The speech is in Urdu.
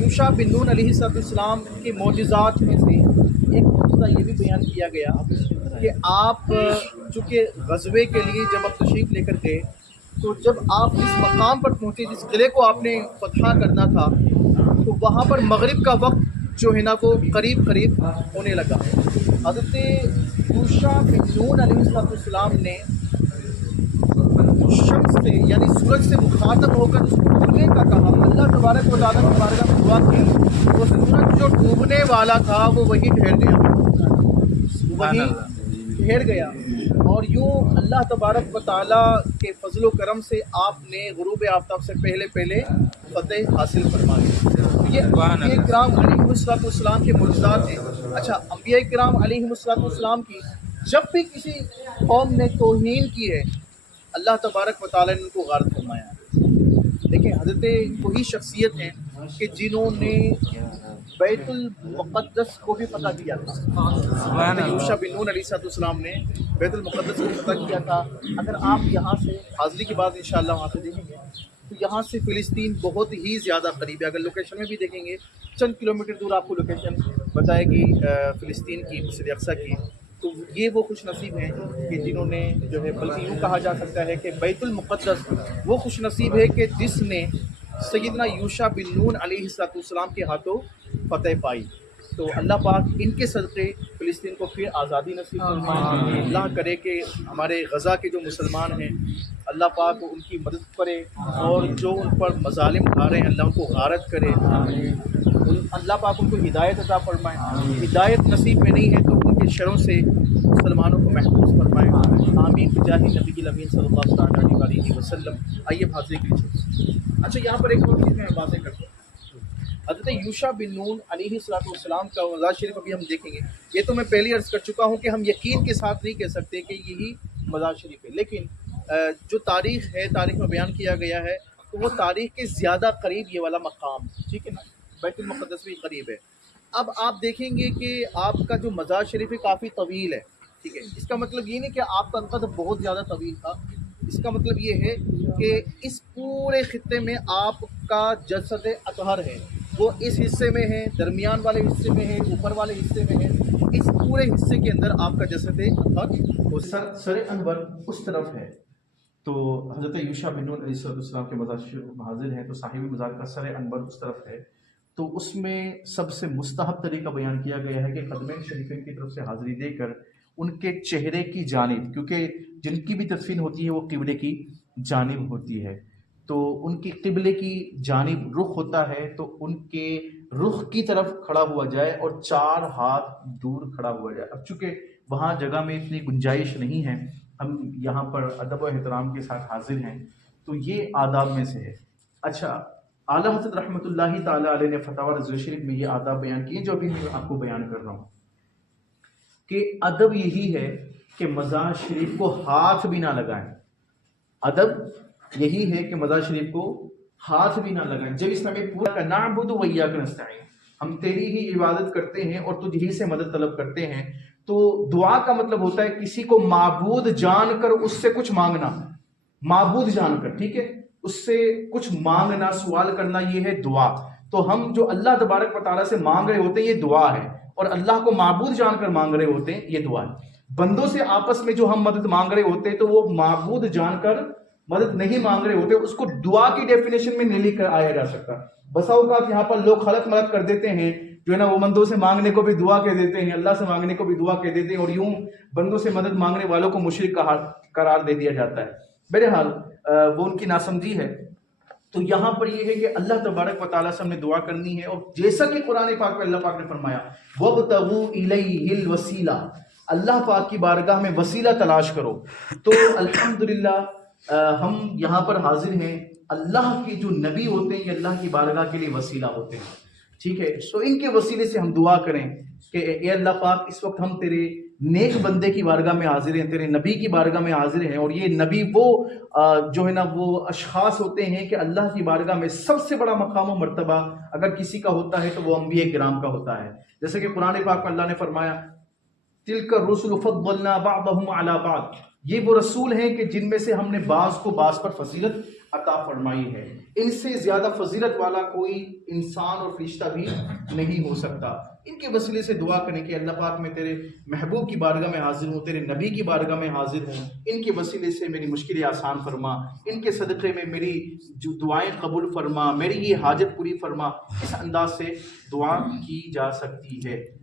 یوشع بن نون علیہ السلام کے معجزات میں سے ایک معجزہ یہ بھی بیان کیا گیا کہ آپ چونکہ غزوے کے لیے جب آپ تشریف لے کر گئے تو جب آپ اس مقام پر پہنچے جس قلعے کو آپ نے فتح کرنا تھا تو وہاں پر مغرب کا وقت جو ہے نا وہ قریب قریب ہونے لگا. حضرت یوشع بن نون علیہ السلام نے شمس سے یعنی سورج سے مخاطب ہو کر ڈوبنے کا کہا. اللہ تبارک و تعالیٰ کی بارگاہ میں دعا کی. وہ سورج جو ڈوبنے والا تھا وہ وہی ٹھہر گیا اور یوں اللہ تبارک و تعالیٰ کے فضل و کرم سے آپ نے غروب آفتاب سے پہلے فتح حاصل فرما لی. یہ انبیاء کرام علیہ السلام کے معجزات ہیں. اچھا، انبیاء کرام علیہ السلام کی جب بھی کسی قوم نے توہین کی ہے اللہ تبارک و تعالیٰ نے ان کو غارت فرمایا. دیکھیں حضرت وہی شخصیت ہیں کہ جنہوں نے بیت المقدس کو بھی فتح کیا تھا. یوشع بن نون علیہ السلام نے بیت المقدس کو فتح کیا تھا. اگر آپ یہاں سے حاضری کے بعد انشاءاللہ وہاں سے دیکھیں گے تو یہاں سے فلسطین بہت ہی زیادہ قریب ہے. اگر لوکیشن میں بھی دیکھیں گے چند کلومیٹر دور آپ کو لوکیشن بتائے گی فلسطین کی، مسجد اقصیٰ کی. تو یہ وہ خوش نصیب ہیں کہ جنہوں نے جو ہے، بلکہ یوں کہا جا سکتا ہے کہ بیت المقدس وہ خوش نصیب ہے کہ جس نے سیدنا یوشع بن نون علیہ السلام کے ہاتھوں فتح پائی. تو اللہ پاک ان کے صدقے فلسطین کو پھر آزادی نصیب فرمائے. اللہ کرے کہ ہمارے غزہ کے جو مسلمان ہیں اللہ پاک ان کی مدد کرے اور جو ان پر مظالم ڈھا رہے ہیں اللہ ان کو غارت کرے. اللہ پاک ان کو ہدایت عطا فرمائے. ہدایت نصیب میں نہیں ہے تو ان کے شروں سے مسلمانوں کو محفوظ فرمائے. آمین بجاہ نبی الامین صلی اللہ علیہ وسلم. آئیے حاضری کے لیے. اچھا، یہاں پر ایک اور چیز میں واضح کرتا ہوں. حضرت یوشع بن نون علیہ السلام کا مزار شریف ابھی ہم دیکھیں گے. یہ تو میں پہلے عرض کر چکا ہوں کہ ہم یقین کے ساتھ نہیں کہہ سکتے کہ یہی مزار شریف ہے، لیکن جو تاریخ میں بیان کیا گیا ہے تو وہ تاریخ کے زیادہ قریب یہ والا مقام، ٹھیک ہے نا. بیت المقدس بھی قریب ہے. اب آپ دیکھیں گے کہ آپ کا جو مزار شریف ہے کافی طویل ہے، ٹھیک ہے. اس کا مطلب یہ نہیں کہ آپ کا قد بہت زیادہ طویل تھا. اس کا مطلب یہ ہے کہ اس پورے خطے میں آپ کا جسد اطہر ہے وہ اس حصے میں ہے، درمیان والے حصے میں ہے، اوپر والے حصے میں ہے. اس پورے حصے کے اندر آپ کا جسد اطہر سر انور اس طرف ہے. تو حضرت یوشع بن نون علیہ السلام کے مزار شریف حاضر ہیں تو صاحب مزار کا سر انور اس طرف ہے. تو اس میں سب سے مستحب طریقہ بیان کیا گیا ہے کہ قدمین شریفین کی طرف سے حاضری دے کر ان کے چہرے کی جانب، کیونکہ جن کی بھی تدفین ہوتی ہے وہ قبلے کی جانب ہوتی ہے، تو ان کی قبلے کی جانب رخ ہوتا ہے تو ان کے رخ کی طرف کھڑا ہوا جائے اور 4 ہاتھ دور کھڑا ہوا جائے. اب چونکہ وہاں جگہ میں اتنی گنجائش نہیں ہے، ہم یہاں پر ادب و احترام کے ساتھ حاضر ہیں تو یہ آداب میں سے ہے. اچھا، اعلیٰ حضرت رحمۃ اللہ تعالیٰ علیہ نے فتاوی رضویہ شریف میں یہ آداب بیان کیے جو ابھی میں آپ کو بیان کر رہا ہوں کہ ادب یہی ہے کہ مزار شریف کو ہاتھ بھی نہ لگائیں. ادب یہی ہے کہ مزار شریف کو ہاتھ بھی نہ لگائیں. جب اس میں پورا نعبد و ایاک نستعین، ہم تیری ہی عبادت کرتے ہیں اور تجھ ہی سے مدد طلب کرتے ہیں. تو دعا کا مطلب ہوتا ہے کسی کو معبود جان کر اس سے کچھ مانگنا، معبود جان کر، ٹھیک ہے، اس سے کچھ مانگنا، سوال کرنا، یہ ہے دعا. تو ہم جو اللہ تبارک و تعالیٰ سے مانگ رہے ہوتے ہیں یہ دعا ہے، اور اللہ کو معبود جان کر مانگ رہے ہوتے ہیں یہ دعا ہے. بندوں سے آپس میں جو ہم مدد مانگ رہے ہوتے ہیں تو وہ معبود جان کر مدد نہیں مانگ رہے ہوتے، اس کو دعا کی ڈیفینیشن میں نہیں لے کر آیا جا سکتا. بسا اوقات یہاں پر لوگ خلط ملط کر دیتے ہیں، جو ہے نا وہ بندوں سے مانگنے کو بھی دعا کہہ دیتے ہیں، اللہ سے مانگنے کو بھی دعا کہہ دیتے ہیں، اور یوں بندوں سے مدد مانگنے والوں کو مشرک قرار دے دیا جاتا ہے. بہرحال وہ ان کی ناسمجھی ہے. تو یہاں پر یہ ہے کہ اللہ تبارک و تعالیٰ سے ہم نے دعا کرنی ہے، اور جیسا کہ قرآن پاک میں اللہ پاک نے فرمایا وَابْتَغُوا إِلَيْهِ الْوَسِيلَةَ، اللہ پاک کی بارگاہ میں وسیلہ تلاش کرو. تو الحمدللہ ہم یہاں پر حاضر ہیں. اللہ کے جو نبی ہوتے ہیں یہ اللہ کی بارگاہ کے لیے وسیلہ ہوتے ہیں، ٹھیک ہے. سو ان کے وسیلے سے ہم دعا کریں کہ اے اللہ پاک اس وقت ہم تیرے نیک بندے کی بارگاہ میں حاضر ہیں، تیرے نبی کی بارگاہ میں حاضر ہیں. اور یہ نبی وہ جو ہے نا وہ اشخاص ہوتے ہیں کہ اللہ کی بارگاہ میں سب سے بڑا مقام و مرتبہ اگر کسی کا ہوتا ہے تو وہ انبیاء کرام کا ہوتا ہے. جیسے کہ قرآن پاک میں اللہ نے فرمایا تِلْكَ الرُّسُلُ فَضَّلْنَا بَعْضَهُمْ عَلَى بَعْضٍ، یہ وہ رسول ہیں کہ جن میں سے ہم نے بعض کو بعض پر فضیلت عطا فرمائی ہے، ان سے زیادہ فضیلت والا کوئی انسان اور فرشتہ بھی نہیں ہو سکتا۔ ان کے وسیلے سے دعا کریں کہ اللہ پاک میں تیرے محبوب کی بارگاہ میں حاضر ہوں، تیرے نبی کی بارگاہ میں حاضر ہوں، ان کے وسیلے سے میری مشکلیں آسان فرما، ان کے صدقے میں میری جو دعائیں قبول فرما، میری یہ حاجت پوری فرما۔ اس انداز سے دعا کی جا سکتی ہے۔